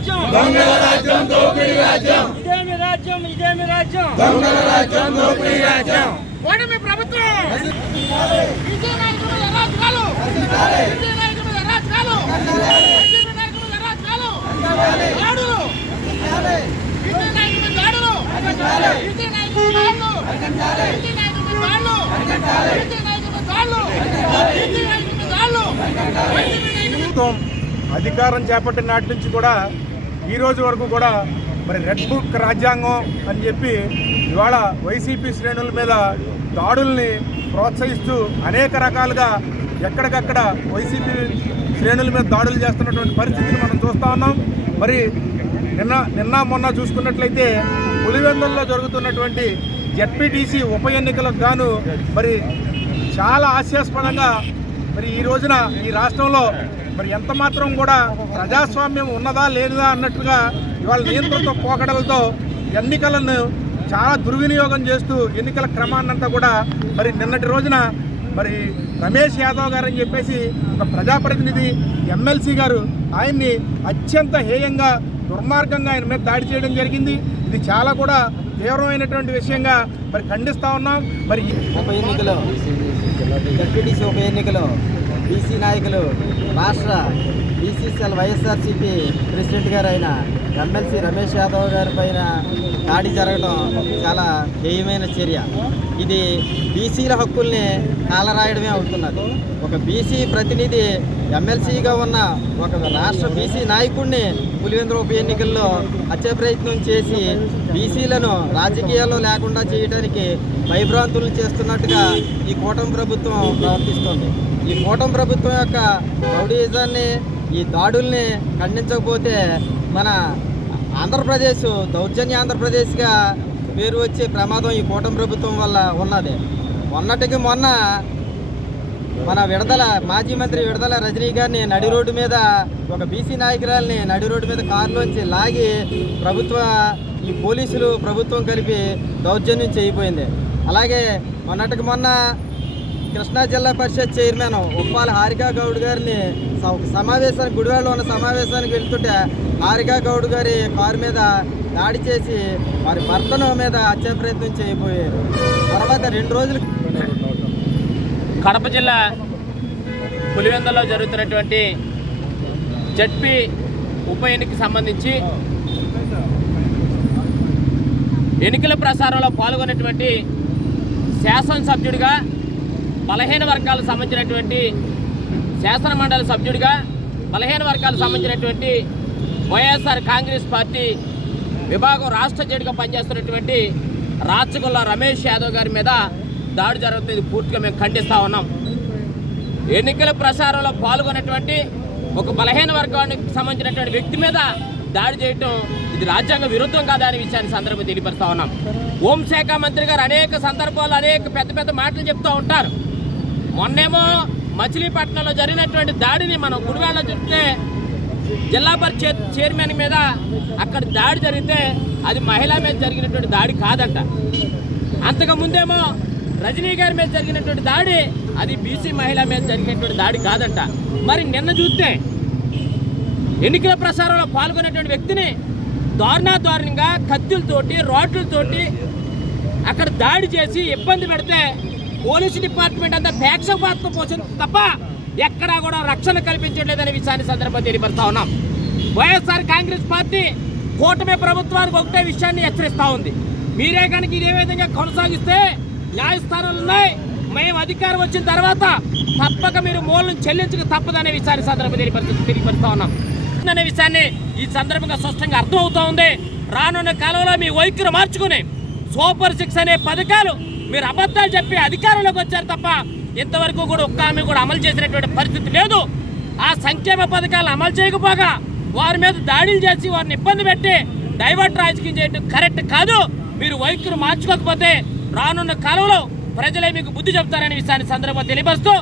దొంగల రాజ్యం దోపిడీ రాజ్యం. ఇదేమి రాజ్యం ఇదేమి రాజ్యం. దొంగల రాజ్యం దోపిడీ రాజ్యం. ప్రభుత్వం. విజయ విజయ దాడులు విజయ దాడులు విజయ దాడులు విజయ దాడులు విజయ దాడులు విజయ దాడులు నాయకుడు ప్రభుత్వం అధికారం చేపట్టిన నాటి నుంచి కూడా ఈ రోజు వరకు కూడా మరి రెడ్ బుక్ రాజ్యాంగం అని చెప్పి ఇవాళ వైసీపీ శ్రేణుల మీద దాడుల్ని ప్రోత్సహిస్తూ అనేక రకాలుగా ఎక్కడికక్కడ వైసీపీ శ్రేణుల మీద దాడులు చేస్తున్నటువంటి పరిస్థితిని మనం చూస్తూ ఉన్నాం. మరి నిన్న నిన్న మొన్న చూసుకున్నట్లయితే పులివెందుల్లో జరుగుతున్నటువంటి జెడ్పీటీసీ ఉప ఎన్నికలకు గాను మరి చాలా హాస్యాస్పదంగా మరి ఈ రోజున ఈ రాష్ట్రంలో మరి ఎంత మాత్రం కూడా ప్రజాస్వామ్యం ఉన్నదా లేదా అన్నట్టుగా ఇవాళ నియంత్రణతో పోకడలతో ఎన్నికలను చాలా దుర్వినియోగం చేస్తూ ఎన్నికల క్రమాన్నంతా కూడా మరి నిన్నటి రోజున మరి రమేష్ యాదవ్ గారు అని చెప్పేసి ఒక ప్రజాప్రతినిధి ఎమ్మెల్సీ గారు ఆయన్ని అత్యంత హేయంగా దుర్మార్గంగా ఆయన మీద దాడి చేయడం జరిగింది. ఇది చాలా కూడా తీవ్రమైనటువంటి విషయంగా మరి ఖండిస్తా ఉన్నాం. మరి ఉప ఎన్నికలో? జడ్పీటీసీ ఉప ఎన్నికలో? బీసీ నాయకులు రాష్ట్ర బీసీసీఎల్ వైఎస్ఆర్సీపీ ప్రెసిడెంట్ గారు అయిన ఎమ్మెల్సీ రమేష్ యాదవ్ గారి పైన దాడి జరగడం చాలా హేయమైన చర్య. ఇది బీసీల హక్కుల్ని కాలరాయడమే అవుతున్నది. ఒక బీసీ ప్రతినిధి ఎమ్మెల్సీగా ఉన్న ఒక రాష్ట్ర బీసీ నాయకుడిని పులివెందుల ఉప ఎన్నికల్లో హత్య ప్రయత్నం చేసి బీసీలను రాజకీయాల్లో లేకుండా చేయడానికి భయభ్రాంతులు చేస్తున్నట్టుగా ఈ కూటమి ప్రభుత్వం ప్రవర్తిస్తోంది. ఈ కూటమి ప్రభుత్వం యొక్క రౌడీజాన్ని ఈ దాడుల్ని ఖండించకపోతే మన ఆంధ్రప్రదేశ్ దౌర్జన్య ఆంధ్రప్రదేశ్గా పేరు వచ్చే ప్రమాదం ఈ కూటమి ప్రభుత్వం వల్ల ఉన్నది. మొన్నటికి మొన్న మన విడదల మాజీ మంత్రి విడదల రజనీ గారిని నడి రోడ్డు మీద ఒక బీసీ నాయకురాల్ని నడి రోడ్డు మీద కారులోంచి లాగి ప్రభుత్వ ఈ పోలీసులు ప్రభుత్వం కలిపి దౌర్జన్యం చేయిపోయింది అలాగే మొన్నటికి మొన్న కృష్ణా జిల్లా పరిషత్ చైర్మన్ ఉప్పాల హారికా గౌడ్ గారిని స- సమావేశానికి గుడివాడలో ఉన్న సమావేశానికి వెళ్తుంటే హారికా గౌడ్ గారి కారు మీద దాడి చేసి వారి భర్తను మీద హత్యా ప్రయత్నం చేయబోయారు. తర్వాత రెండు రోజులు కడప జిల్లా పులివెందులో జరుగుతున్నటువంటి జడ్పీ ఉప ఎన్నికకి సంబంధించి ఎన్నికల ప్రసారంలో పాల్గొన్నటువంటి శాసనసభ్యుడిగా బలహీన వర్గాలకు సంబంధించినటువంటి శాసనమండలి సభ్యుడిగా బలహీన వర్గాలకు సంబంధించినటువంటి వైఎస్ఆర్ కాంగ్రెస్ పార్టీ విభాగం రాష్ట్ర జడ్గా పనిచేస్తున్నటువంటి రాచగుల్ల రమేష్ యాదవ్ గారి మీద దాడి జరుగుతుంది. పూర్తిగా మేము ఖండిస్తూ ఉన్నాం. ఎన్నికల ప్రచారంలో పాల్గొన్నటువంటి ఒక బలహీన వర్గానికి సంబంధించినటువంటి వ్యక్తి మీద దాడి చేయటం ఇది రాజ్యాంగ విరుద్ధం కాదా అనే విషయాన్ని సందర్భం తెలియపరుస్తూ ఉన్నాం. హోంశాఖ మంత్రి గారు అనేక సందర్భాల్లో అనేక పెద్ద పెద్ద మాటలు చెప్తూ ఉంటారు. మొన్నేమో మచిలీపట్నంలో జరిగినటువంటి దాడిని మనం గుడివాడలో చూస్తే జిల్లా పరిషత్ చైర్మన్ మీద అక్కడ దాడి జరిగితే అది మహిళ మీద జరిగినటువంటి దాడి కాదంట. అంతకు ముందేమో రజనీ గారి మీద జరిగినటువంటి దాడి అది బీసీ మహిళ మీద జరిగినటువంటి దాడి కాదంట. మరి నిన్న చూస్తే ఎన్నికల ప్రసారంలో పాల్గొనేటువంటి వ్యక్తిని దారుణా దారుణంగా కత్తులతోటి రోడ్లతోటి అక్కడ దాడి చేసి ఇబ్బంది పెడితే పోలీసు డిపార్ట్మెంట్ అంతా పేక్షపాత్ర పోసింది తప్ప ఎక్కడా కూడా రక్షణ కల్పించట్లేదనే విషయాన్ని సందర్భంగా తెలియపరుస్తా ఉన్నాం. వైఎస్ఆర్ కాంగ్రెస్ పార్టీ కూటమి ప్రభుత్వానికి ఒకటే విషయాన్ని హెచ్చరిస్తూ ఉంది. మీరే కనుక ఇదే విధంగా కొనసాగిస్తే న్యాయస్థానాలు ఉన్నాయి. మేము అధికారం వచ్చిన తర్వాత తప్పక మీరు మూలను చెల్లించక తప్పదనే విషయాన్ని సందర్భంగా తెలియపరుస్తూ తెలియపరుస్తా ఉన్నాం. అనే విషయాన్ని ఈ సందర్భంగా స్పష్టంగా అర్థమవుతూ ఉంది. రానున్న కాలంలో మీ వైఖరి మార్చుకుని సూపర్ సిక్స్ అనే పథకాలు మీరు అబద్ధాలు చెప్పి అధికారంలోకి వచ్చారు తప్ప ఇంతవరకు కూడా ఒక్క ఆమె కూడా అమలు చేసినటువంటి పరిస్థితి లేదు. ఆ సంక్షేమ పథకాలు అమలు చేయకపోగా వారి మీద దాడులు చేసి వారిని ఇబ్బంది పెట్టి డైవర్ట్ రాజకీయం చేయడం కరెక్ట్ కాదు. మీరు వైఖరి మార్చుకోకపోతే రానున్న కాలంలో ప్రజలే మీకు బుద్ధి చెప్తారనే విషయాన్ని సందర్భంగా తెలియపరుస్తూ